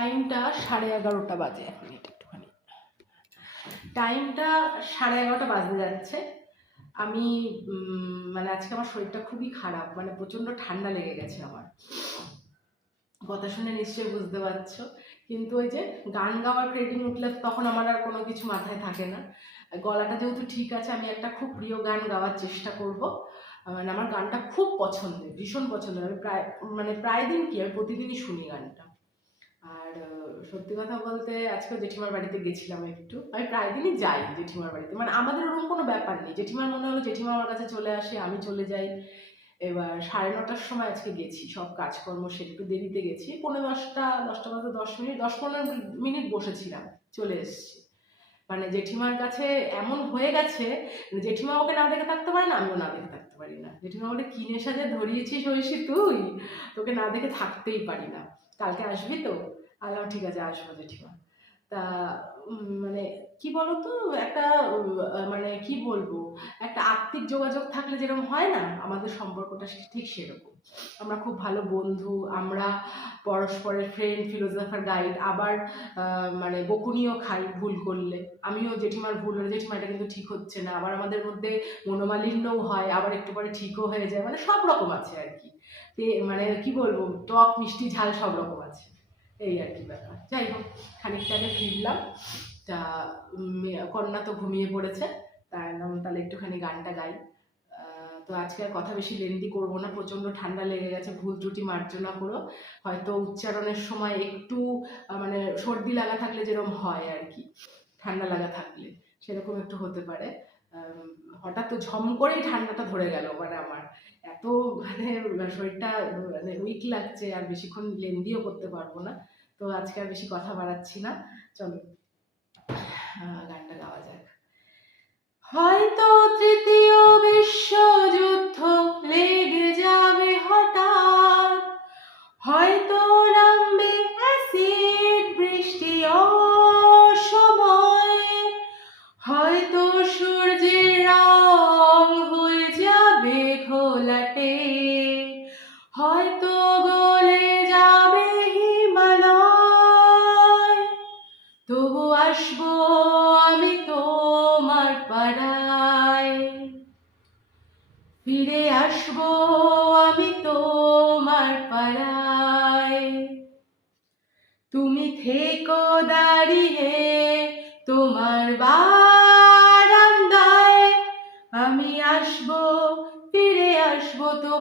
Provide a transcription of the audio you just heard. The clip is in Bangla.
টাইমটা 11:30 বাজে। 1 মিনিট একটুখানি, টাইমটা 11:30 বাজতে যাচ্ছে। আমি মানে আজকে আমার শরীরটা খুবই খারাপ, মানে প্রচণ্ড ঠান্ডা লেগে গেছে আমার। কথা শুনে নিশ্চয়ই বুঝতে পারছো। কিন্তু ওই যে গান গাওয়ার ক্রেডিং উঠলে তখন আমার আর কোনো কিছু মাথায় থাকে না। গলাটা যেহেতু ঠিক আছে, আমি একটা খুব প্রিয় গান গাওয়ার চেষ্টা করব। মানে আমার গানটা খুব পছন্দের, ভীষণ পছন্দের। আমি প্রায় দিন কি, আমি প্রতিদিনই শুনি গানটা। আর সত্যি কথা বলতে আজকে জেঠিমার বাড়িতে গেছিলাম একটু। আমি প্রায় দিনই যাই জেঠিমার বাড়িতে, মানে আমাদের ওরকম কোনো ব্যাপার নেই। জেঠিমার মনে হলো জেঠিমা আমার কাছে চলে আসে, আমি চলে যাই। এবার 9:30টার সময় আজকে গেছি, সব কাজকর্ম সেরে একটু দেরিতে গেছি। 10:45, 10টা বাজে 10 মিনিট, 10-15 মিনিট বসেছিলাম, চলে এসেছি। মানে জেঠিমার কাছে এমন হয়ে গেছে, জেঠিমা ওকে না দেখে থাকতে পারে না, আমিও না দেখে থাকতে পারি না। জেঠিমা বলে, কি নেশা যে ধরিয়েছিস ঐশী তুই, তোকে না দেখে থাকতেই পারি না, কালকে আসবি তো? আল্লাহ, ঠিক আছে আসবো জেঠিমা। তা মানে কি বলতো, একটা মানে কি বলবো, একটা আত্মিক যোগাযোগ থাকলে যেরকম হয় না, আমাদের সম্পর্কটা ঠিক সেরকম। আমরা খুব ভালো বন্ধু, আমরা পরস্পরের ফ্রেন্ড, ফিলোসফার, গাইড। আবার মানে বকুনিও খাই ভুল করলে। আমিও জেঠিমার ভুল হলে, জেঠিমা এটা কিন্তু ঠিক হচ্ছে না, আবার আমাদের মধ্যে মনোমালিন্যও হয়, আবার একটু পরে ঠিকও হয়ে যায়। মানে সব রকম আছে আর কি। মানে কি বলবো, টক মিষ্টি ঝাল সব রকম আছে, এই আর কি ব্যাপার। যাই হোক, খানিকটা আগে ফিরলাম। তা কন্যা তো ঘুমিয়ে পড়েছে, তাহলে একটুখানি গানটা গাই। তো আজকে আর কথা বেশি লেন্দি করবো না, প্রচণ্ড ঠান্ডা লেগে গেছে, ভুল ত্রুটি মার্জনা করো। হয়তো উচ্চারণের সময় একটু মানে সর্দি লাগা থাকলে যেরকম হয় আর কি, ঠান্ডা লাগা থাকলে সেরকম একটু হতে পারে। হঠাৎ তো ঝম করেই ঠান্ডাটা ধরে গেল, মানে আমার এত মানে শরীরটা মানে উইক লাগছে, আর বেশিক্ষণ লেন্দিও করতে পারবো না। তো আজকে আর বেশি কথা বাড়াচ্ছি না, চলো গানটা গাওয়া যাক। হয়তো তৃতীয় বিশ্বযুদ্ধ লেগে যাবে হঠাৎ, হয়তো নামবে অ্যাসিড বৃষ্টি অসময়ে, হয়তো সূর্যের রং হয়ে যাবে ঘোলাটে, হয়তো গলে যাবে হিমালয়। তবু আসবো আমি তোমার পাড়ায়, ফিরে আসবো আমি তোমার পাড়ায়। তুমি থেকো দাঁড়িয়ে তোমার বারান্দায়, আমি আসবো, ফিরে আসবো তো